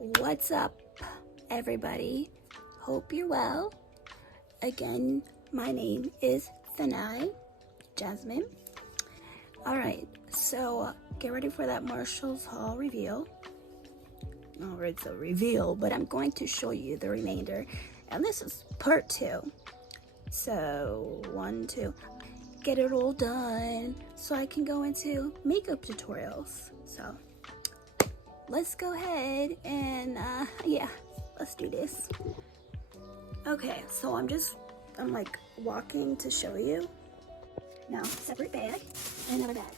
What's up, everybody? Hope you're well. Again, my name is Thanai, Jasmine. Alright, so get ready for that Marshall's Hall reveal. Oh, it's a reveal, but I'm going to show you the remainder. And this is part 2. So, 1, 2. Get it all done so I can go into makeup tutorials. So, let's go ahead and let's do this. Okay, so I'm like walking to show you. Now, separate bag and another bag.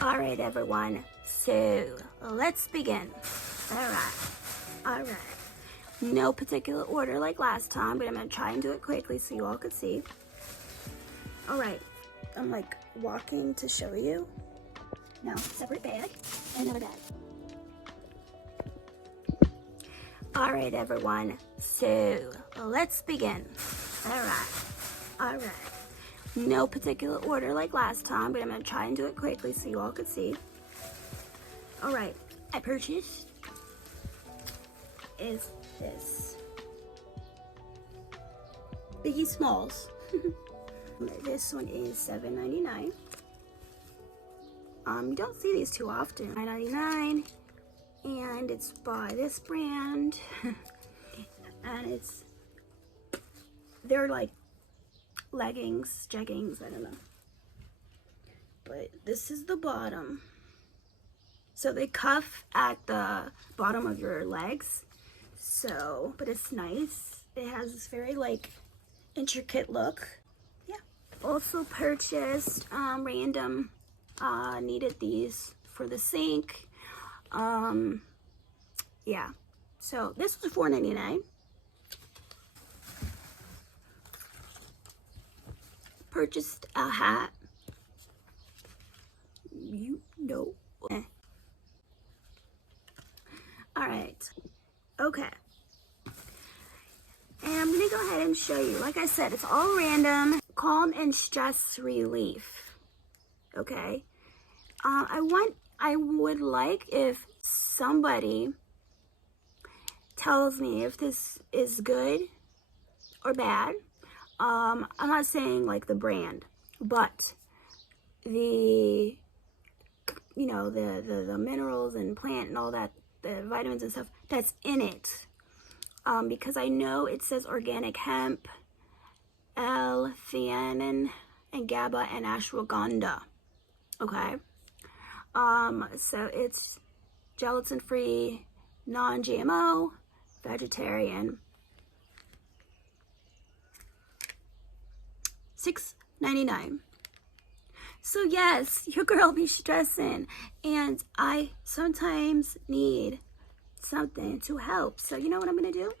All right, everyone, so let's begin. All right. No particular order like last time, but I'm gonna try and do it quickly so you all could see. All right, I'm like walking to show you. Now, separate bag and another bag. All right, everyone, so let's begin. All right. No particular order like last time, but I'm gonna try and do it quickly so you all could see. All right, I purchased is this Biggie Smalls. This one is $7.99. You don't see these too often. $9.99, and it's by this brand, and they're like leggings, jeggings, I don't know. But this is the bottom. So they cuff at the bottom of your legs. So, but it's nice. It has this very like intricate look. Yeah. Also purchased random. Needed these for the sink. Yeah. So this was $4.99. Purchased a hat. You know. All right. Okay. And I'm gonna go ahead and show you. Like I said, it's all random. Calm and stress relief. Okay. I would like if somebody tells me if this is good or bad. I'm not saying like the brand, but the minerals and plant and all that, the vitamins and stuff that's in it. Because I know it says organic hemp, L-theanine, and GABA and ashwagandha. Okay. So it's gelatin-free, non-GMO, vegetarian. $6.99. So yes, your girl be stressing, and I sometimes need something to help. So you know what I'm gonna do?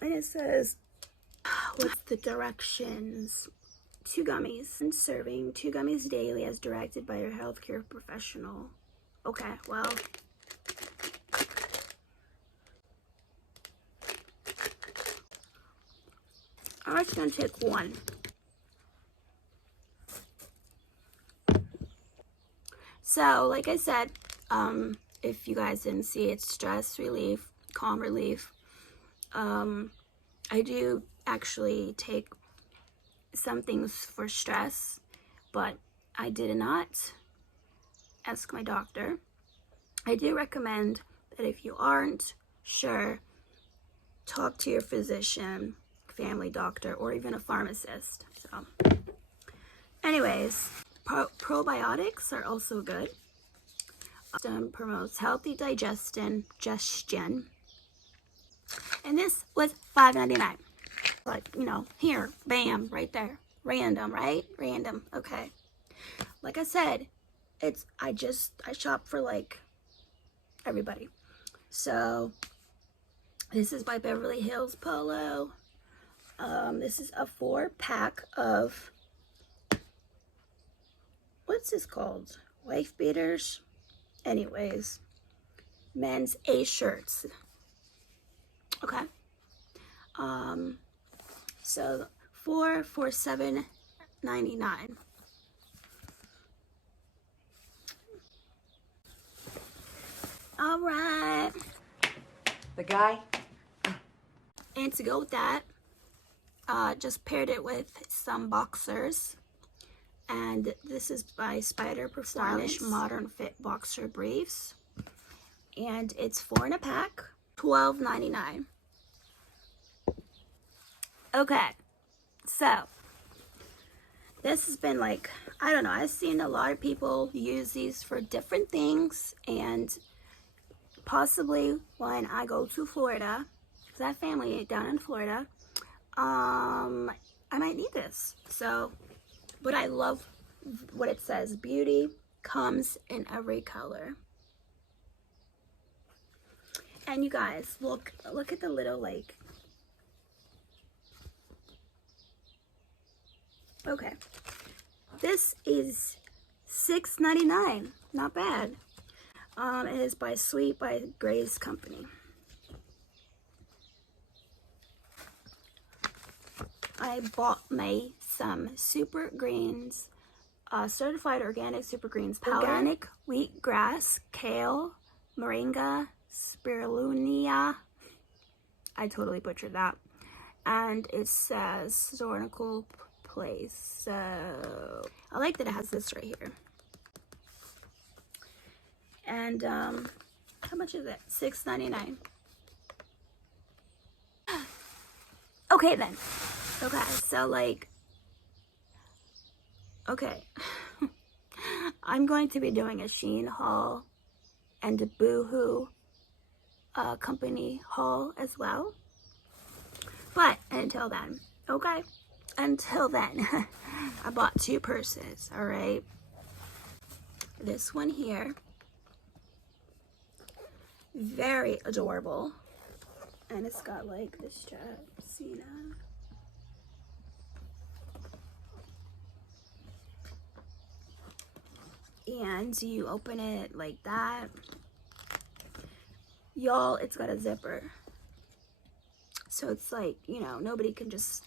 And it says, what's the directions? 2 gummies and serving 2 gummies daily as directed by your healthcare professional. Okay, well, I'm just gonna take 1. So, like I said, if you guys didn't see, it's stress relief, calm relief. I do actually take some things for stress, but I did not ask my doctor. I do recommend that if you aren't sure, talk to your physician, family doctor, or even a pharmacist. So anyways, probiotics are also good. Promotes healthy digestion. And this was $5.99. Like, here, bam, right there. Random, right? Random. Okay. Like I said, I shop for like everybody. So this is by Beverly Hills Polo. This is a 4-pack of, what's this called? Wife beaters. Anyways, men's A shirts. Okay. So 4 for $7 $12.99. All right. The guy? And to go with that, just paired it with some boxers. And this is by Spider Performance. Stylish Modern Fit Boxer Briefs. And it's 4 in a pack, $12.99. Okay, so this has been like, I don't know, I've seen a lot of people use these for different things, and possibly when I go to Florida, because I have family down in Florida, I might need this. So, but I love what it says, beauty comes in every color. And you guys, look at the little, like, okay, this is $6.99, not bad. It is by Sweet by Gray's Company. I bought me some Super Greens, certified organic Super Greens powder, organic wheatgrass, kale, moringa, spirulina. I totally butchered that. And it says historical place. So I like that it has this right here. And how much is it? $6.99. Okay then. Okay, so like, okay. I'm going to be doing a Shein haul and a Boohoo company haul as well. But until then, okay? Until then, I bought 2 purses, all right? This one here, very adorable. And it's got like this strap, see now? And you open it like that. Y'all, it's got a zipper. So it's like, you know, nobody can just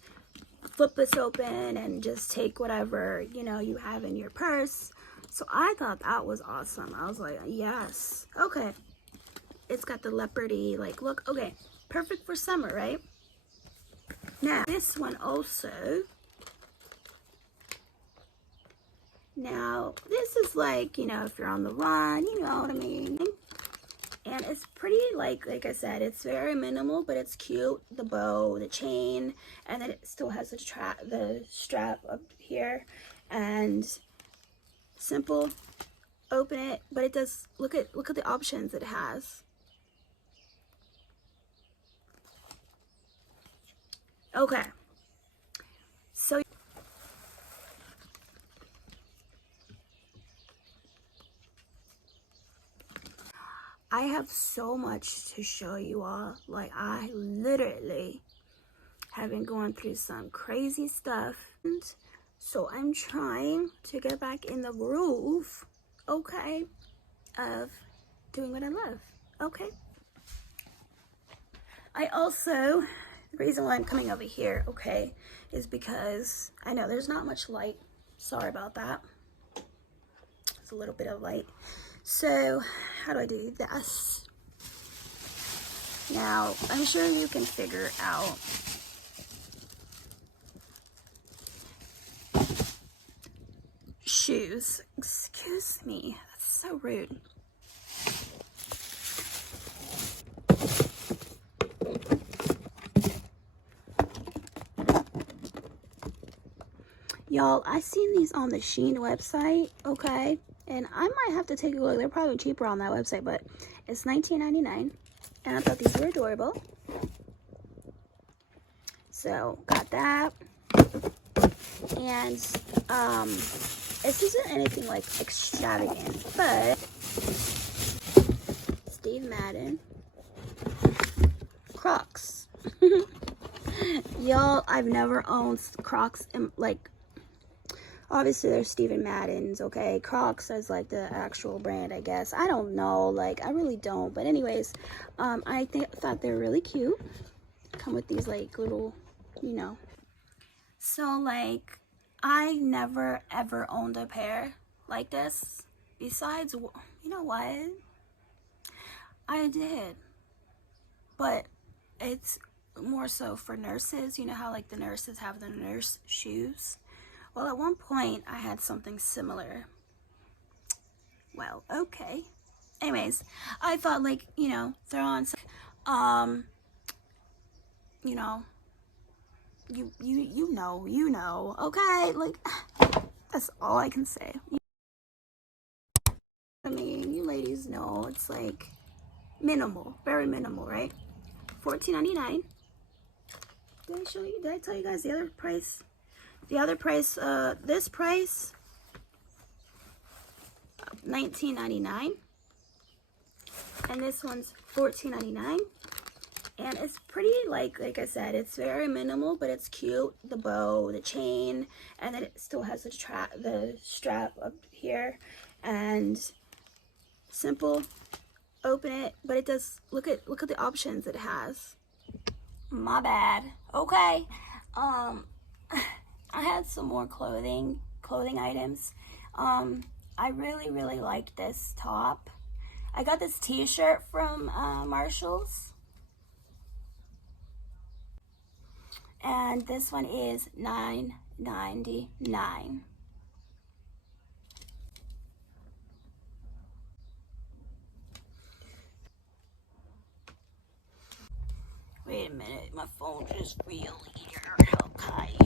flip this open and just take whatever, you know, you have in your purse. So I thought that was awesome. I was like, yes. Okay. It's got the leopardy, like, look. Okay. Perfect for summer, right? Now, this one also. Now, this is like, you know, if you're on the run, you know what I mean? And it's pretty, like I said, it's very minimal, but it's cute. The bow, the chain, and then it still has the strap up here. And simple, open it, but it does, look at the options it has. Okay. So I have so much to show you all. Like, I literally have been going through some crazy stuff. And so I'm trying to get back in the groove, okay, of doing what I love, okay? I also, the reason why I'm coming over here, okay, is because I know there's not much light. Sorry about that. It's a little bit of light. So, how do I do this? Now, I'm sure you can figure out shoes. Excuse me, that's so rude. Y'all, I seen these on the Shein website, okay? And I might have to take a look. They're probably cheaper on that website, but it's $19.99. And I thought these were adorable. So, got that. And, this isn't anything, like, extravagant, but Steve Madden Crocs. Y'all, I've never owned Crocs, in, like, obviously there's Steven Madden's, okay? Crocs is like the actual brand, I guess. I don't know, like, I really don't. But anyways, I thought they were really cute. Come with these, like, little, you know. So, like, I never ever owned a pair like this. Besides, you know what? I did. But it's more so for nurses. You know how like the nurses have the nurse shoes? Well, at one point I had something similar. Well, okay. Anyways, I thought like, you know, throw on some, you know, you know, okay? Like, that's all I can say. I mean, you ladies know it's like minimal, very minimal, right? $14.99. Did I show you? Did I tell you guys the other price? The other price, this price, $19.99, and this one's $14.99. And it's pretty, like I said, it's very minimal, but it's cute. The bow, the chain, and then it still has the strap up here, and simple. Open it, but it does. Look at the options it has. My bad. Okay. I had some more clothing items. I really liked this top. I got this t-shirt from Marshall's. And this one is $9.99. Wait a minute, my phone just really okay.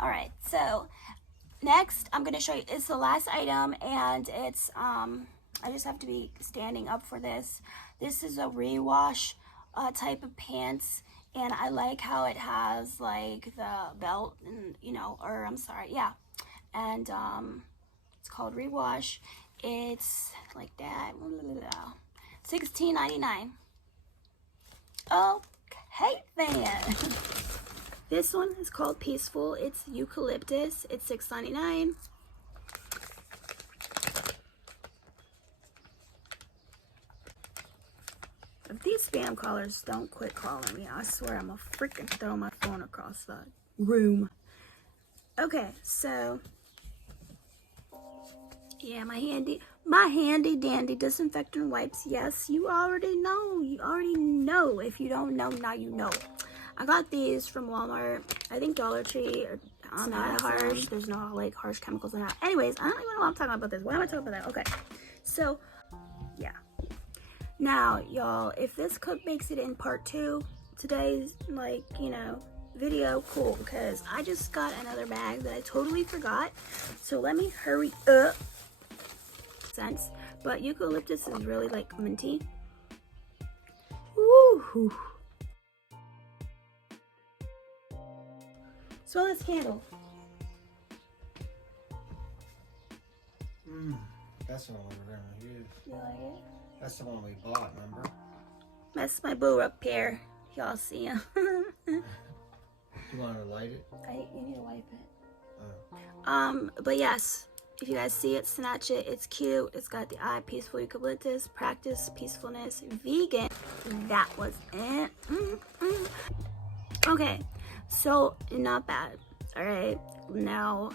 All right, so next I'm gonna show you. It's the last item, and it's I just have to be standing up for this. This is a rewash type of pants. And I like how it has like the belt and, you know, or I'm sorry, yeah. And it's called Rewash. It's like that. $16.99. Okay then. This one is called Peaceful. It's eucalyptus. It's $6.99. If these spam callers don't quit calling me, I swear I'm gonna freaking throw my phone across the room. Okay, so yeah, my handy dandy disinfectant wipes. Yes, you already know. You already know. If you don't know, now you know. I got these from Walmart. I think Dollar Tree. Or, not harsh. There's no like harsh chemicals in that. Anyways, I don't even know why I'm talking about this. Why am I talking about that? Okay, so yeah. Now, y'all, if this cook makes it in part 2, today's, like, you know, video, cool, because I just got another bag that I totally forgot. So let me hurry up. Sense, but eucalyptus is really like minty. Woo! Smell this candle. That's the one we're gonna use. You like it? That's the one we bought, remember? That's my boo up here. Y'all see him. You want to light it? You need to wipe it. But yes, if you guys see it, snatch it. It's cute. It's got the eye, peaceful eucalyptus, practice, peacefulness, vegan. That was it. Okay, so not bad. All right, now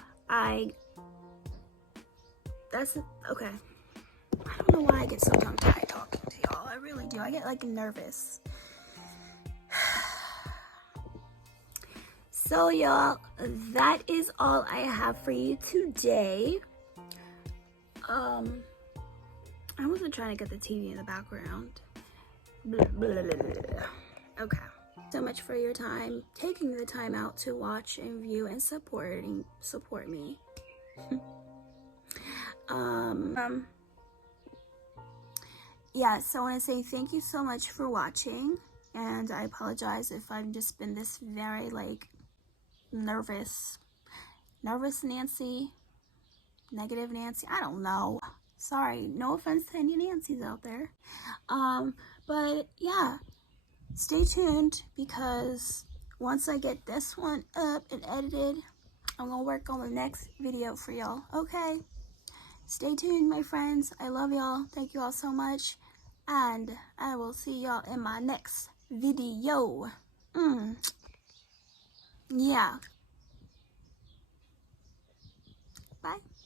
that's okay. I don't know why I get so tongue-tied talking to y'all. I really do. I get like nervous. So y'all, that is all I have for you today. I wasn't trying to get the TV in the background. Blah, blah, blah, blah. Okay. So much for your time, taking the time out to watch and view and support me. Yeah, so I want to say thank you so much for watching, and I apologize if I've just been this very like nervous Nancy, negative Nancy, I don't know. Sorry, no offense to any Nancys out there. But yeah, stay tuned, because once I get this one up and edited, I'm gonna work on the next video for y'all. Okay, stay tuned, my friends. I love y'all. Thank you all so much, and I will see y'all in my next video. Yeah. Bye.